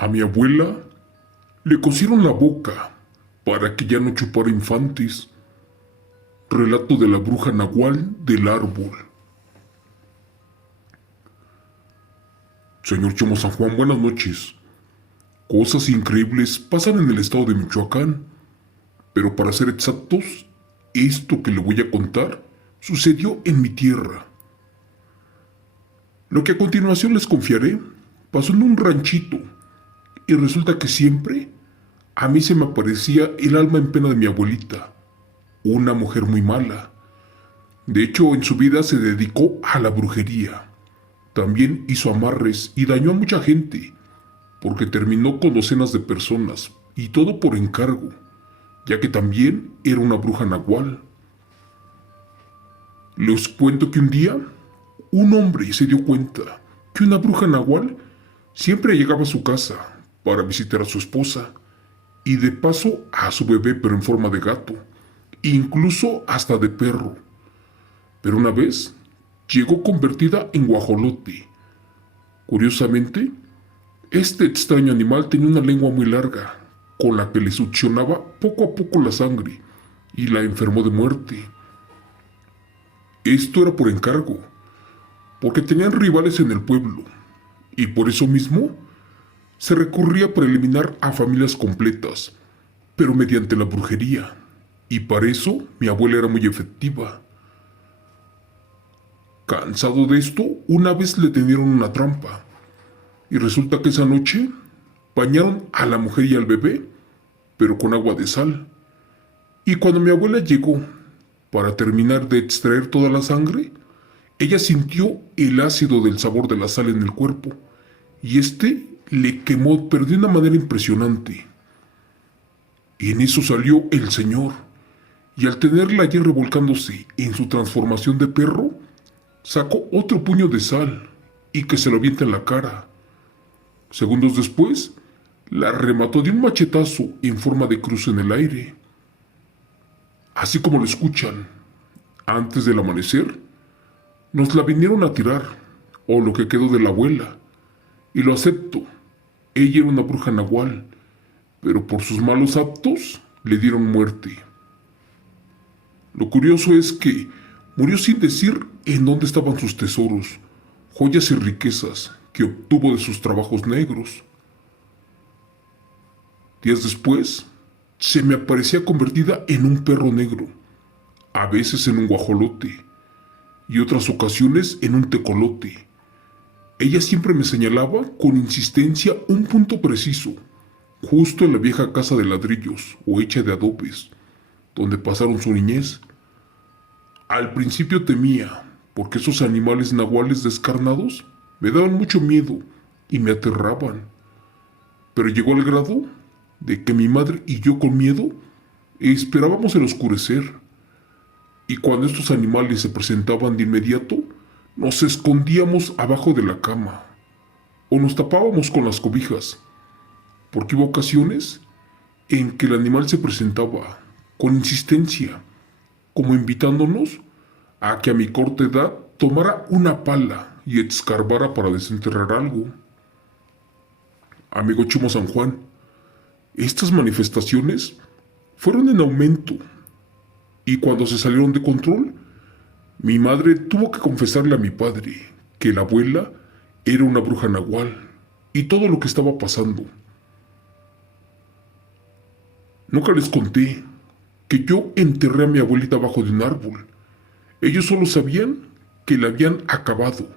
A mi abuela le cosieron la boca para que ya no chupara infantes. Relato de la bruja nahual del árbol. Señor Chomo San Juan, buenas noches. Cosas increíbles pasan en el estado de Michoacán, pero para ser exactos, esto que le voy a contar sucedió en mi tierra. Lo que a continuación les confiaré pasó en un ranchito, y resulta que siempre a mí se me aparecía el alma en pena de mi abuelita, una mujer muy mala. De hecho, en su vida se dedicó a la brujería. También hizo amarres y dañó a mucha gente, porque terminó con docenas de personas, y todo por encargo, ya que también era una bruja nahual. Les cuento que un día, un hombre se dio cuenta que una bruja nahual siempre llegaba a su casa para visitar a su esposa, y de paso a su bebé pero en forma de gato, incluso hasta de perro. Pero una vez llegó convertida en guajolote. Curiosamente, este extraño animal tenía una lengua muy larga, con la que le succionaba poco a poco la sangre, y la enfermó de muerte. Esto era por encargo, porque tenían rivales en el pueblo, y por eso mismo se recurría para eliminar a familias completas, pero mediante la brujería, y para eso mi abuela era muy efectiva. Cansado de esto, una vez le tendieron una trampa, y resulta que esa noche bañaron a la mujer y al bebé, pero con agua de sal. Y cuando mi abuela llegó para terminar de extraer toda la sangre, ella sintió el ácido del sabor de la sal en el cuerpo, y este le quemó, pero de una manera impresionante. Y en eso salió el señor, y al tenerla allí revolcándose en su transformación de perro, sacó otro puño de sal y que se lo avienta en la cara. Segundos después, la remató de un machetazo en forma de cruz en el aire. Así como lo escuchan, antes del amanecer, nos la vinieron a tirar, o lo que quedó de la abuela. Y lo acepto, ella era una bruja nahual, pero por sus malos actos le dieron muerte. Lo curioso es que murió sin decir en dónde estaban sus tesoros, joyas y riquezas que obtuvo de sus trabajos negros. Días después, se me aparecía convertida en un perro negro, a veces en un guajolote, y otras ocasiones en un tecolote. Ella siempre me señalaba con insistencia un punto preciso, justo en la vieja casa de ladrillos o hecha de adobes, donde pasaron su niñez. Al principio temía, porque esos animales nahuales descarnados me daban mucho miedo y me aterraban. Pero llegó al grado de que mi madre y yo con miedo esperábamos el oscurecer. Y cuando estos animales se presentaban de inmediato, nos escondíamos abajo de la cama o nos tapábamos con las cobijas, porque hubo ocasiones en que el animal se presentaba con insistencia, como invitándonos a que a mi corta edad tomara una pala y escarbara para desenterrar algo. Amigo Chomo San Juan, estas manifestaciones fueron en aumento, y cuando se salieron de control, mi madre tuvo que confesarle a mi padre que la abuela era una bruja nahual y todo lo que estaba pasando. Nunca les conté que yo enterré a mi abuelita bajo de un árbol. Ellos solo sabían que la habían acabado,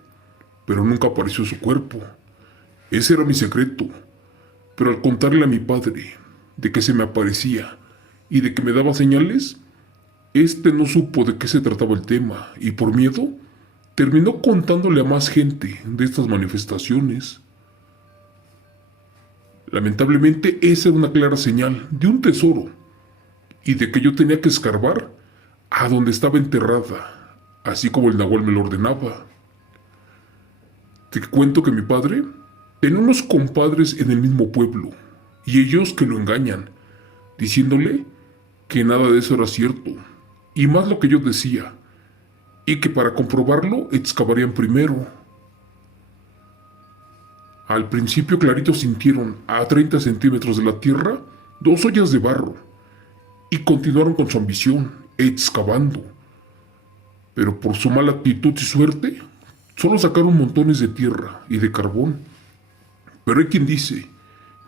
pero nunca apareció su cuerpo. Ese era mi secreto. Pero al contarle a mi padre de que se me aparecía y de que me daba señales, este no supo de qué se trataba el tema y por miedo terminó contándole a más gente de estas manifestaciones. Lamentablemente esa era una clara señal de un tesoro y de que yo tenía que escarbar a donde estaba enterrada, así como el nahual me lo ordenaba. Te cuento que mi padre tenía unos compadres en el mismo pueblo y ellos que lo engañan, diciéndole que nada de eso era cierto, y más lo que yo decía, y que para comprobarlo excavarían primero. Al principio clarito sintieron a 30 centímetros de la tierra 2 ollas de barro y continuaron con su ambición, excavando. Pero por su mala actitud y suerte, solo sacaron montones de tierra y de carbón. Pero hay quien dice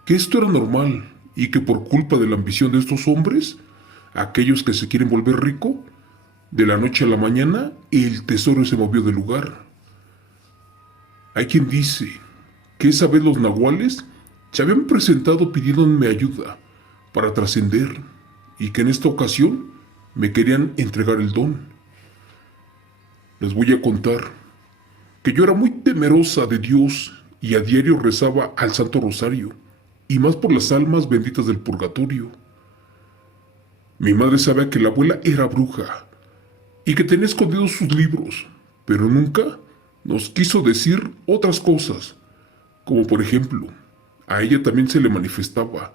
que esto era normal y que por culpa de la ambición de estos hombres, aquellos que se quieren volver rico, de la noche a la mañana el tesoro se movió del lugar. Hay quien dice que esa vez los nahuales se habían presentado pidiéndome ayuda para trascender y que en esta ocasión me querían entregar el don. Les voy a contar que yo era muy temerosa de Dios y a diario rezaba al Santo Rosario, y más por las almas benditas del purgatorio. Mi madre sabía que la abuela era bruja y que tenía escondidos sus libros, pero nunca nos quiso decir otras cosas, como por ejemplo, a ella también se le manifestaba,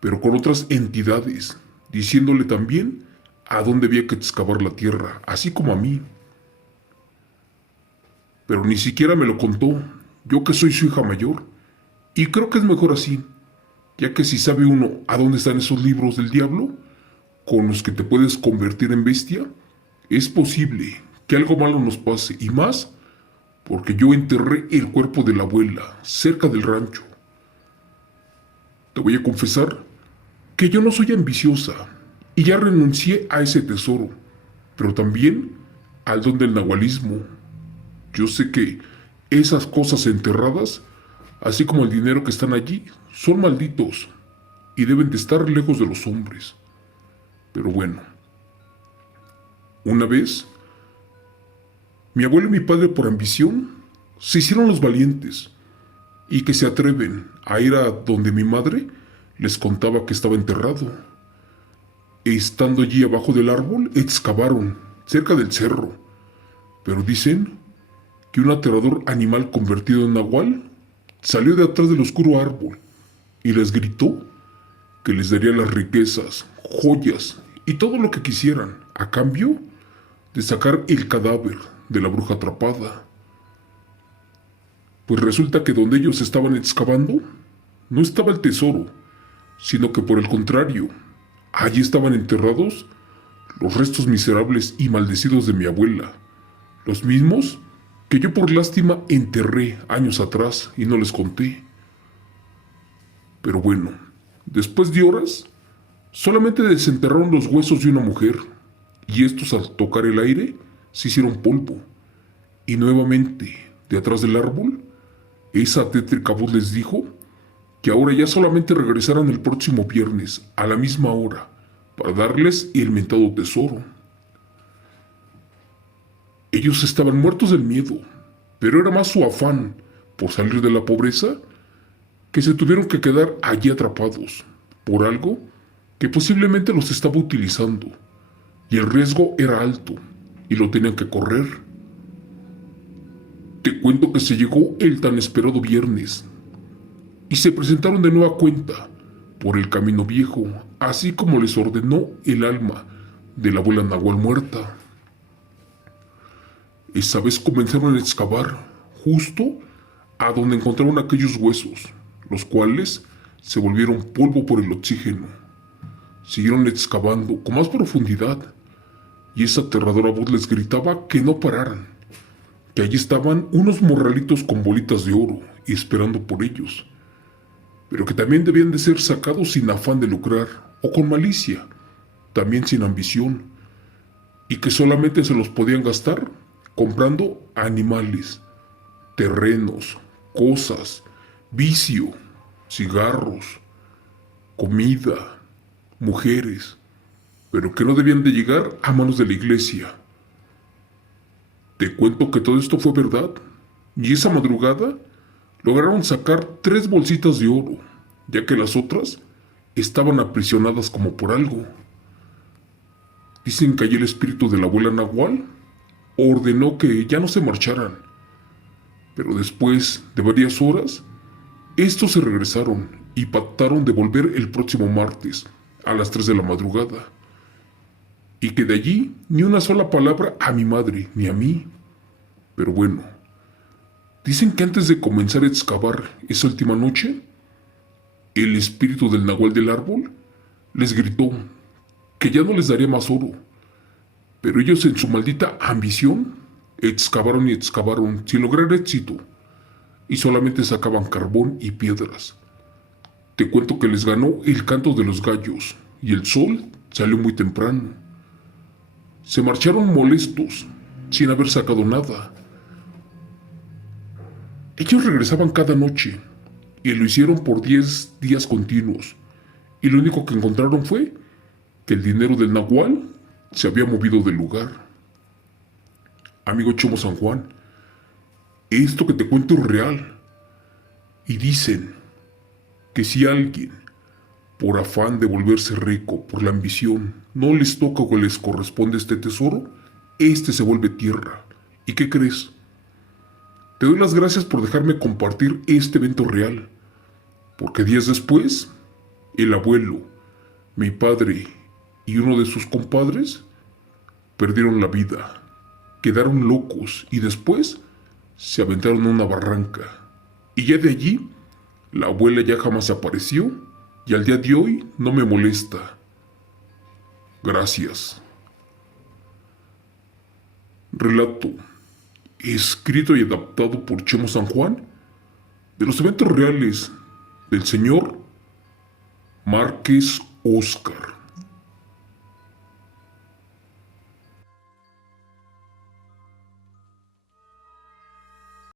pero con otras entidades, diciéndole también a dónde había que excavar la tierra, así como a mí. Pero ni siquiera me lo contó, yo que soy su hija mayor, y creo que es mejor así, ya que si sabe uno a dónde están esos libros del diablo, con los que te puedes convertir en bestia, es posible que algo malo nos pase, y más porque yo enterré el cuerpo de la abuela cerca del rancho. Te voy a confesar que yo no soy ambiciosa y ya renuncié a ese tesoro, pero también al don del nahualismo. Yo sé que esas cosas enterradas, así como el dinero que están allí, son malditos y deben de estar lejos de los hombres. Pero bueno, una vez, mi abuelo y mi padre por ambición se hicieron los valientes y que se atreven a ir a donde mi madre les contaba que estaba enterrado. Estando allí abajo del árbol, excavaron cerca del cerro, pero dicen que un aterrador animal convertido en nahual salió de atrás del oscuro árbol y les gritó que les daría las riquezas, joyas y todo lo que quisieran a cambio de sacar el cadáver de la bruja atrapada. Pues resulta que donde ellos estaban excavando no estaba el tesoro, sino que por el contrario, allí estaban enterrados los restos miserables y maldecidos de mi abuela, los mismos que yo por lástima enterré años atrás y no les conté. Pero bueno, después de horas, solamente desenterraron los huesos de una mujer, y estos al tocar el aire se hicieron polvo. Y nuevamente, de atrás del árbol, esa tétrica voz les dijo que ahora ya solamente regresaran el próximo viernes a la misma hora para darles el mentado tesoro. Ellos estaban muertos del miedo, pero era más su afán por salir de la pobreza que se tuvieron que quedar allí atrapados por algo que posiblemente los estaba utilizando, y el riesgo era alto y lo tenían que correr. Te cuento que se llegó el tan esperado viernes y se presentaron de nueva cuenta por el camino viejo, así como les ordenó el alma de la abuela nahual muerta. Esa vez comenzaron a excavar justo a donde encontraron aquellos huesos, los cuales se volvieron polvo por el oxígeno. Siguieron excavando con más profundidad y esa aterradora voz les gritaba que no pararan, que allí estaban unos morralitos con bolitas de oro y esperando por ellos, pero que también debían de ser sacados sin afán de lucrar o con malicia, también sin ambición, y que solamente se los podían gastar comprando animales, terrenos, cosas, vicio, cigarros, comida, mujeres, pero que no debían de llegar a manos de la iglesia. Te cuento que todo esto fue verdad, y esa madrugada lograron sacar 3 bolsitas de oro, ya que las otras estaban aprisionadas como por algo. Dicen que allí el espíritu de la abuela Nahual ordenó que ya no se marcharan, pero después de varias horas, estos se regresaron y pactaron de volver el próximo martes a las 3 de la madrugada, y que de allí ni una sola palabra a mi madre ni a mí. Pero bueno, Dicen que antes de comenzar a excavar esa última noche, el espíritu del nahual del árbol les gritó que ya no les daría más oro, pero ellos en su maldita ambición excavaron y excavaron sin lograr éxito y solamente sacaban carbón y piedras. Te cuento que les ganó el canto de los gallos y el sol salió muy temprano. Se marcharon molestos, sin haber sacado nada. Ellos regresaban cada noche y lo hicieron por 10 días continuos. Y lo único que encontraron fue que el dinero del nahual se había movido del lugar. Amigo Chomo San Juan, esto que te cuento es real. Y dicen que si alguien, por afán de volverse rico, por la ambición, no les toca o les corresponde este tesoro, este se vuelve tierra. ¿Y qué crees? Te doy las gracias por dejarme compartir este evento real, porque días después, el abuelo, mi padre y uno de sus compadres perdieron la vida, quedaron locos y después se aventaron a una barranca. Y ya de allí, la abuela ya jamás apareció y al día de hoy no me molesta. Gracias. Relato, escrito y adaptado por Chemo San Juan, de los eventos reales del señor Márquez Óscar.